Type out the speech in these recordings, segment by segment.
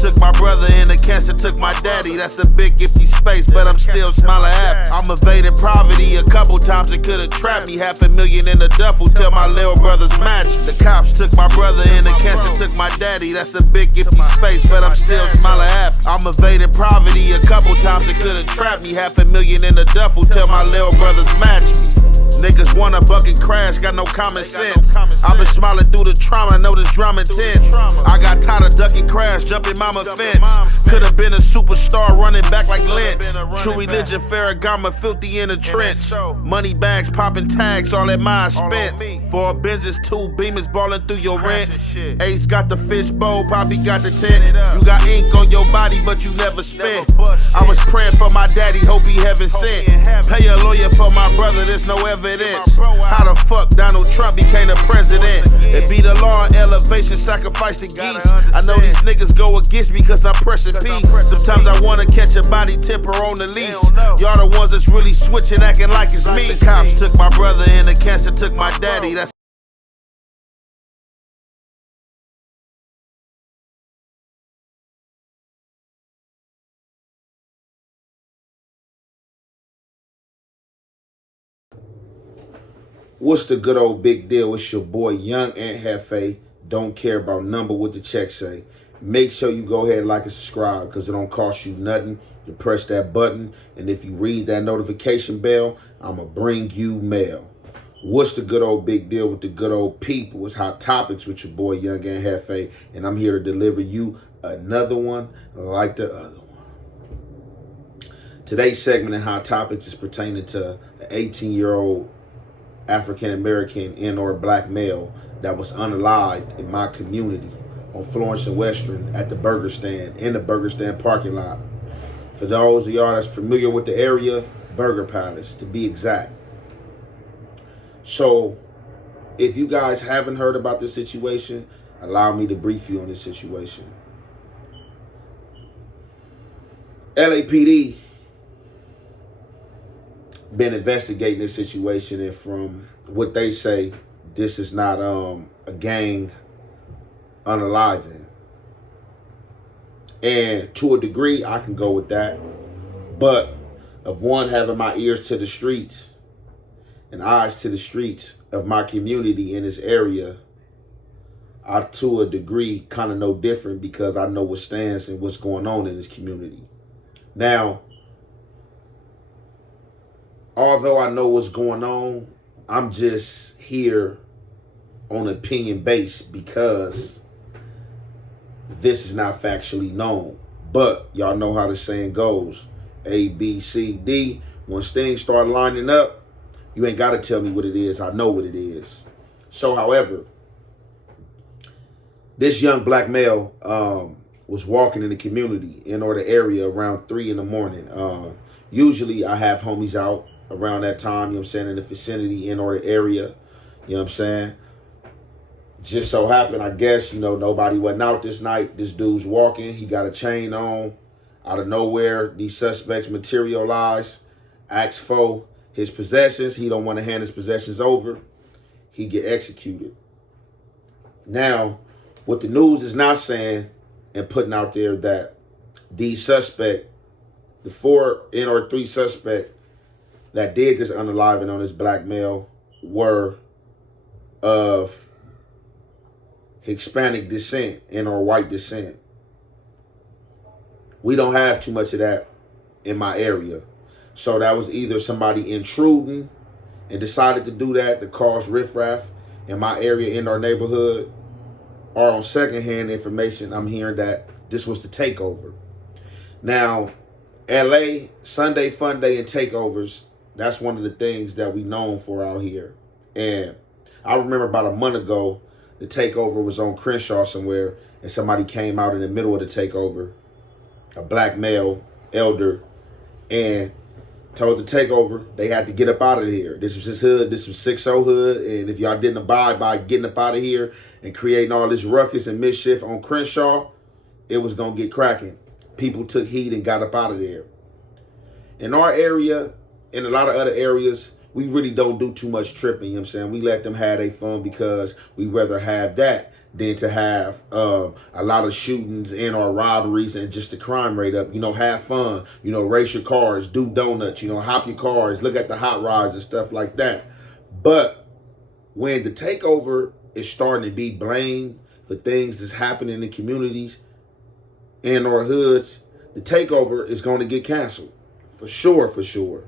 took my brother and the cancer took my daddy. That's a big empty space, but I'm still smiling happy. I'm evading poverty a couple times, it could've trapped me. $500,000 in the duffel till my little brothers match. The cops took my brother and the cancer took my daddy. That's a big empty space, but I'm still smiling happy. I'm evading poverty a couple times, it could've trapped me. $500,000 in the duffel till my little brothers match me. Niggas want a bucket crash, got no common sense. I've been smiling through the trauma, know this drama intense. I got tired of ducking crash, jumping mama fence. Could've been a superstar running back like Lynch. True religion, Farragamo, filthy in the trench. Money bags, popping tags, all at my expense. For a business, 2 Beamers balling through your rent. Ace got the fish bowl, Poppy got the tent. You got ink on your body, but you never spent. I was praying for my daddy, hope he heaven sent. Pay a lawyer for my brother, there's no evidence. How the fuck Donald Trump became the president? It be the law and elevation, sacrifice the geese. I know these niggas go against me cause I'm pressing peace. Sometimes I wanna catch a body temper on the lease. Y'all the ones that's really switching, acting like it's me. The cops took my brother and the cancer took my daddy. That's What's the good old big deal? It's your boy Young Ant Hefe. Don't care about number what the check say. Make sure you go ahead and like and subscribe because it don't cost you nothing to press that button. And if you read that notification bell, I'ma bring you mail. What's the good old big deal with the good old people? It's Hot Topics with your boy Young Ant Hefe, and I'm here to deliver you another one like the other one. Today's segment in Hot Topics is pertaining to an 18-year-old African-American and or black male that was unalived in my community on Florence and Western at the burger stand, in the burger stand parking lot. For those of y'all that's familiar with the area, Burger Palace to be exact. So if you guys haven't heard about this situation, allow me to brief you on this situation. LAPD been investigating this situation, and from what they say, this is not a gang unaliving. And to a degree, I can go with that. But of one having my ears to the streets and eyes to the streets of my community in this area, I, to a degree, kind of know different because I know what stands and what's going on in this community. Now, although I know what's going on, I'm just here on opinion base because this is not factually known. But y'all know how the saying goes. A, B, C, D. Once things start lining up, you ain't got to tell me what it is. I know what it is. So, however, this young black male was walking in the community in or the area around 3 in the morning. Usually I have homies out around that time, you know what I'm saying, in the vicinity, in or the area, you know what I'm saying. Just so happened, I guess, you know, nobody went out this night. This dude's walking, he got a chain on. Out of nowhere, these suspects materialize, ask for his possessions. He don't want to hand his possessions over. He get executed. Now, what the news is not saying and putting out there that these suspect, the 4 in or 3 suspect that did this unaliving on this black male were of Hispanic descent and or white descent. We don't have too much of that in my area. So that was either somebody intruding and decided to do that to cause riffraff in my area, in our neighborhood, or on secondhand information, I'm hearing that this was the takeover. Now, LA, Sunday Fun Day and takeovers, that's one of the things that we known for out here. And I remember about a month ago, the takeover was on Crenshaw somewhere, and somebody came out in the middle of the takeover, a black male, elder, and told the takeover they had to get up out of here. This was his hood, this was 6-0 hood, and if y'all didn't abide by getting up out of here and creating all this ruckus and mischief on Crenshaw, it was going to get cracking. People took heed and got up out of there. In our area, in a lot of other areas, we really don't do too much tripping, you know what I'm saying? We let them have their fun because we rather have that than to have a lot of shootings and or robberies and just the crime rate up. You know, have fun. You know, race your cars, do donuts. You know, hop your cars, look at the hot rods and stuff like that. But when the takeover is starting to be blamed for things that's happening in the communities and or hoods, the takeover is going to get canceled. For sure.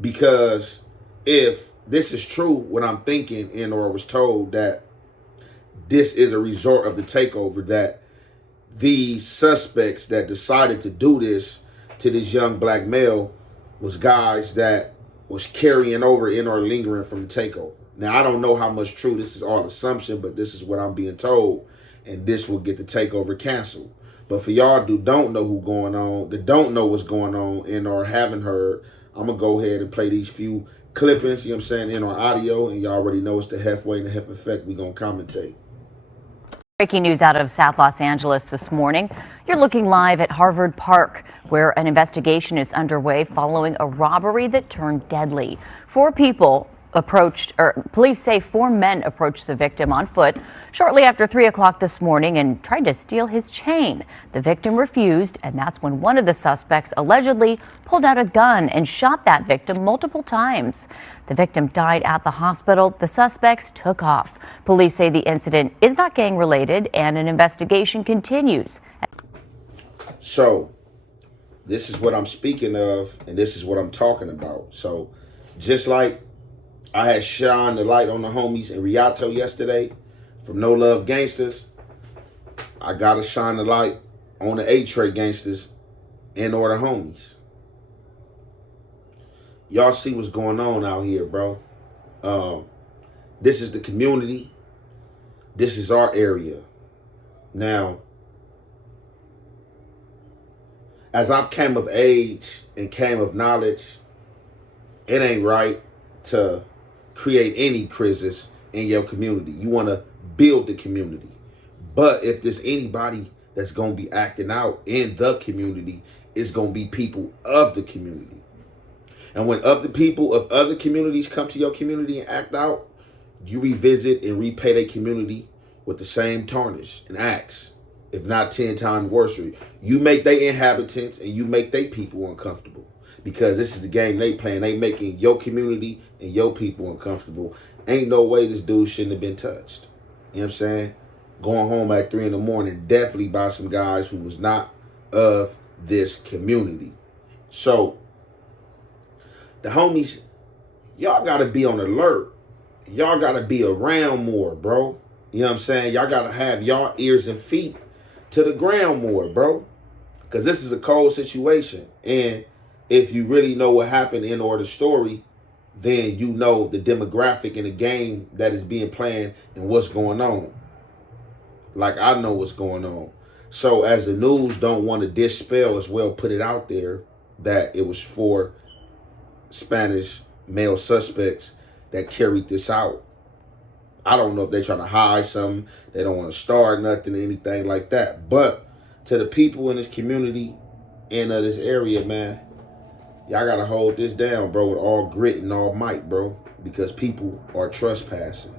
Because if this is true, what I'm thinking and or was told, that this is a result of the takeover, that these suspects that decided to do this to this young black male was guys that was carrying over in or lingering from the takeover. Now, I don't know how much true, this is all assumption, but this is what I'm being told, and this will get the takeover canceled. But for y'all who don't know what's going on, that don't know what's going on and or haven't heard, I'm going to go ahead and play these few clippings, you know what I'm saying, in our audio, and y'all already know it's the halfway and the half effect. We're going to commentate. Breaking news out of South Los Angeles this morning. You're looking live at Harvard Park, where an investigation is underway following a robbery that turned deadly. Police say 4 men approached the victim on foot shortly after 3 o'clock this morning and tried to steal his chain. The victim refused, and that's when one of the suspects allegedly pulled out a gun and shot that victim multiple times. The victim died at the hospital. The suspects took off. Police say the incident is not gang related and an investigation continues. So, this is what I'm speaking of, and this is what I'm talking about. So, just like I had shined the light on the homies in Rialto yesterday from No Love Gangsters, I gotta shine the light on the 83Gangstaz and or the homies. Y'all see what's going on out here, bro. This is the community. This is our area. Now, as I've came of age and came of knowledge, it ain't right to create any crisis in your community. You want to build the community. But if there's anybody that's going to be acting out in the community, it's going to be people of the community. And when other people of other communities come to your community and act out, you revisit and repay their community with the same tarnish and acts, if not 10 times worse. You make their inhabitants and you make their people uncomfortable. Because this is the game they playing. They making your community and your people uncomfortable. Ain't no way this dude shouldn't have been touched. You know what I'm saying? Going home at 3 in the morning, definitely by some guys who was not of this community. So, the homies, y'all got to be on alert. Y'all got to be around more, bro. You know what I'm saying? Y'all got to have y'all ears and feet to the ground more, bro. Because this is a cold situation. And if you really know what happened in or the story, then you know the demographic in the game that is being played and what's going on. Like I know what's going on. So as the news don't want to dispel as well, put it out there that it was 4 Spanish male suspects that carried this out. I don't know if they're trying to hide something. They don't want to start nothing, anything like that. But to the people in this community and this area, man, y'all got to hold this down, bro, with all grit and all might, bro, because people are trespassing.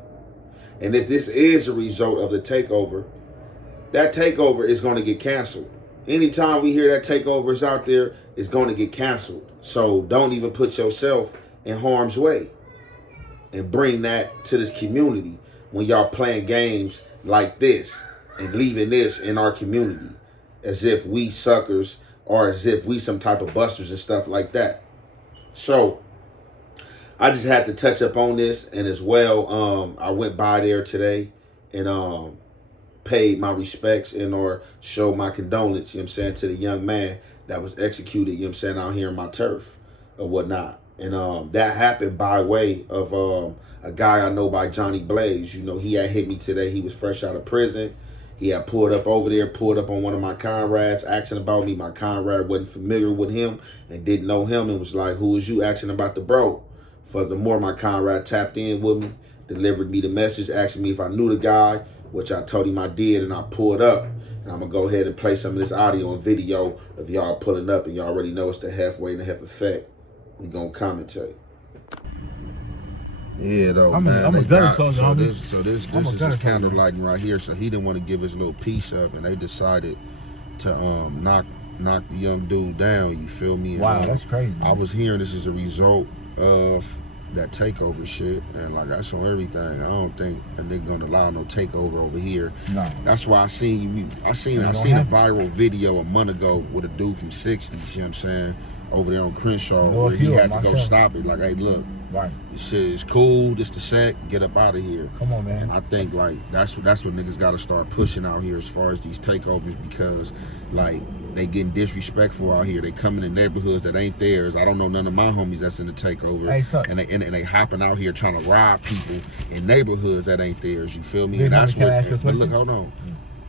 And if this is a result of the takeover, that takeover is going to get canceled. Anytime we hear that takeover is out there, it's going to get canceled. So don't even put yourself in harm's way and bring that to this community when y'all playing games like this and leaving this in our community as if we suckers or as if we some type of busters and stuff like that. So I just had to touch up on this, and as well, I went by there today and paid my respects and or showed my condolence, you know what I'm saying, to the young man that was executed, you know what I'm saying, out here in my turf or whatnot. And that happened by way of a guy I know by Johnny Blaze. You know, he had hit me today. He was fresh out of prison. He had pulled up over there, pulled up on one of my comrades, asking about me. My comrade wasn't familiar with him and didn't know him and was like, who is you asking about the bro? Furthermore, my comrade tapped in with me, delivered me the message, asking me if I knew the guy, which I told him I did, and I pulled up. And I'm going to go ahead and play some of this audio and video of y'all pulling up, and y'all already know it's the halfway and the half effect. We going to commentate. Yeah, though, I'm man. a gutter soldier, homie. So this is his counter lighting right here. So he didn't want to give his little piece up, and they decided to knock the young dude down. You feel me? Wow, that's crazy. I was hearing this is a result of that takeover shit, and like that's on everything. I don't think a nigga gonna allow no takeover over here. No. That's why I seen a viral video a month ago with a dude from 60s. You know what I'm saying? Over there on Crenshaw, where he had to go stop it. Like, hey, look. Right. This shit is cool. This the set. Get up out of here. Come on, man. And I think like that's what niggas got to start pushing out here as far as these takeovers, because like they getting disrespectful out here. They coming in neighborhoods that ain't theirs. I don't know none of my homies that's in the takeover, and they hopping out here trying to rob people in neighborhoods that ain't theirs. You feel me? And that's what. But look, hold on.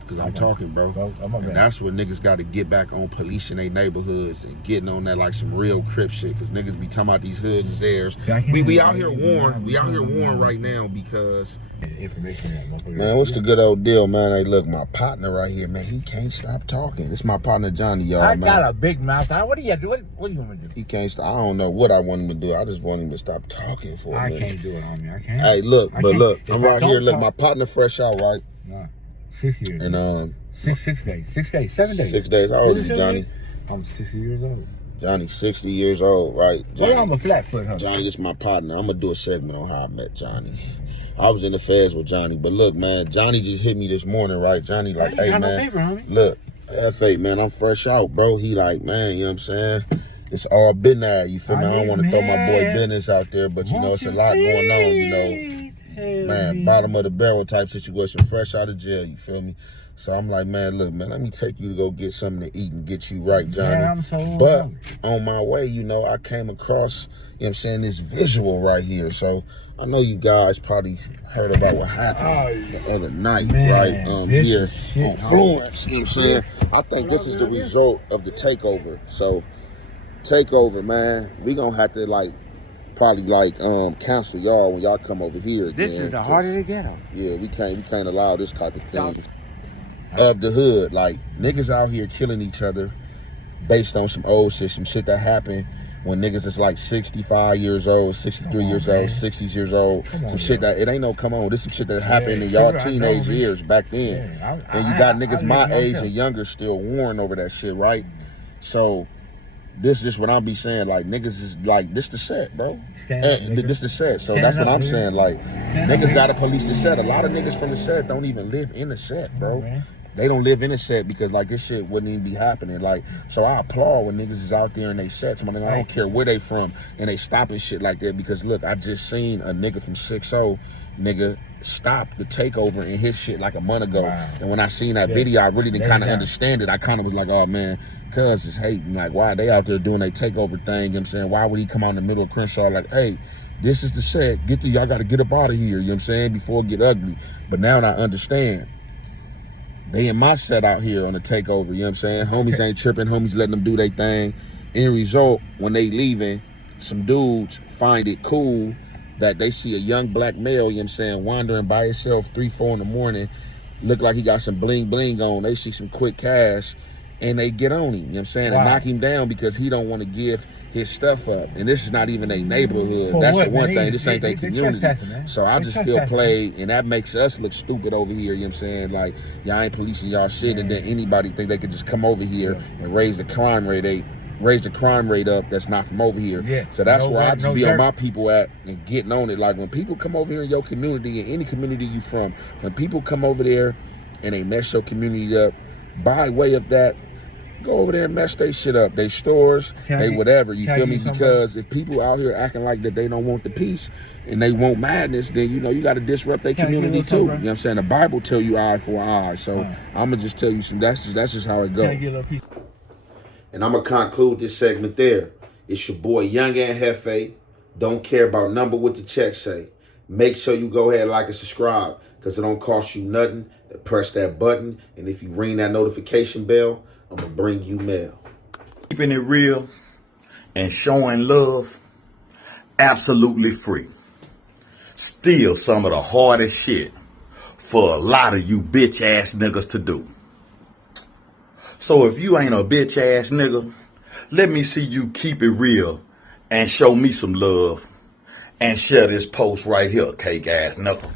Because I'm talking, bro. And that's what niggas got to get back on, policing their neighborhoods and getting on that like some real Crip shit. Because niggas be talking about these hoods is theirs. We out here warned. We out here warned right now because. Man, what's the good old deal, man? Hey, look, my partner right here, man, he can't stop talking. This is my partner Johnny, y'all, man. I got a big mouth. What do you do? What do you want to do? He can't stop. I don't know what I want him to do. I just want him to stop talking for a minute. I can't do it, homie. I can't. Hey, look, I'm right here. Look, my partner fresh out, right? Nah, 6 years. And 6 days. 6 days. 7 days. 6 days. How old is Johnny? I'm 60 years old. Johnny's 60 years old, right? Johnny, I'm a flat foot, huh? Johnny, this is my partner. I'm gonna do a segment on how I met Johnny. I was in the feds with Johnny, but look, man, Johnny just hit me this morning, right? Johnny like, hey, man, no paper, homie. Look, F8, man, I'm fresh out, bro. He like, man, you know what I'm saying? It's all business, you feel me? I don't want to throw my boy business out there, but you know, it's a lot going on, you know. Man, bottom of the barrel type situation, fresh out of jail, you feel me? So I'm like, man, look, man, let me take you to go get something to eat and get you right, Johnny. Yeah, I'm so but on my way, you know, I came across, you know what I'm saying, this visual right here. So I know you guys probably heard about what happened the other night, right? Here on Florence, you know what I'm saying? I think this is the result of the takeover. So takeover, man, we gonna have to probably cancel y'all when y'all come over here again. This is the heart of the ghetto. Yeah, we can't allow this type of thing. Of the hood, like niggas out here killing each other based on some old shit, some shit that happened when niggas is like 65 years old, 63 years old, 60 years old, some shit that it ain't no come on. This some shit that happened in y'all teenage years back then, and you got niggas my age and younger still warring over that shit, right? So this is what I'll be saying, like niggas is like this the set, bro. This the set. So that's what I'm saying, like niggas gotta police the set. A lot of niggas from the set don't even live in the set, bro. They don't live in a set because like this shit wouldn't even be happening. Like, so I applaud when niggas is out there and they sets. I don't care where they from and they stopping shit like that, because look, I just seen a nigga from 6-0 nigga stop the takeover in his shit like a month ago. And when I seen that video, I really didn't kind of understand it. I kind of was like, oh man, cuz is hating. Like, why they out there doing their takeover thing? You know what I'm saying? Why would he come out in the middle of Crenshaw like, hey, this is the set. Y'all got to get up out of here. You know what I'm saying? Before it get ugly. But now I understand. They in my set out here on the takeover, you know what I'm saying? Homies ain't tripping, homies letting them do their thing. In result, when they leaving, some dudes find it cool that they see a young black male, you know what I'm saying, wandering by himself 3, 4 in the morning, look like he got some bling bling on. They see some quick cash and they get on him, you know what I'm saying, and knock him down because he don't want to give his stuff up. And this is not even a neighborhood. That's the one thing. This ain't their community. So I just feel played, and that makes us look stupid over here, you know what I'm saying? Like, y'all ain't policing y'all shit, and then anybody think they could just come over here and raise the crime rate up that's not from over here. So that's where I just be on my people at and getting on it. Like, when people come over here in your community, in any community you from, when people come over there and they mess your community up, by way of that, go over there and mess they shit up. They stores, they whatever, you feel me? Because if people out here acting like that they don't want the peace and they want madness, then you know you got to disrupt their community too. You know what I'm saying? The Bible tell you eye for an eye. So I'm going to just tell you some, that's just how it goes. And I'm going to conclude this segment there. It's your boy Young and Hefe. Don't care about number what the check say. Make sure you go ahead, like and subscribe, because it don't cost you nothing to press that button. And if you ring that notification bell, I'm going to bring you mail. Keeping it real and showing love, absolutely free. Still some of the hardest shit for a lot of you bitch ass niggas to do. So if you ain't a bitch ass nigga, let me see you keep it real and show me some love and share this post right here, cake ass knuckle.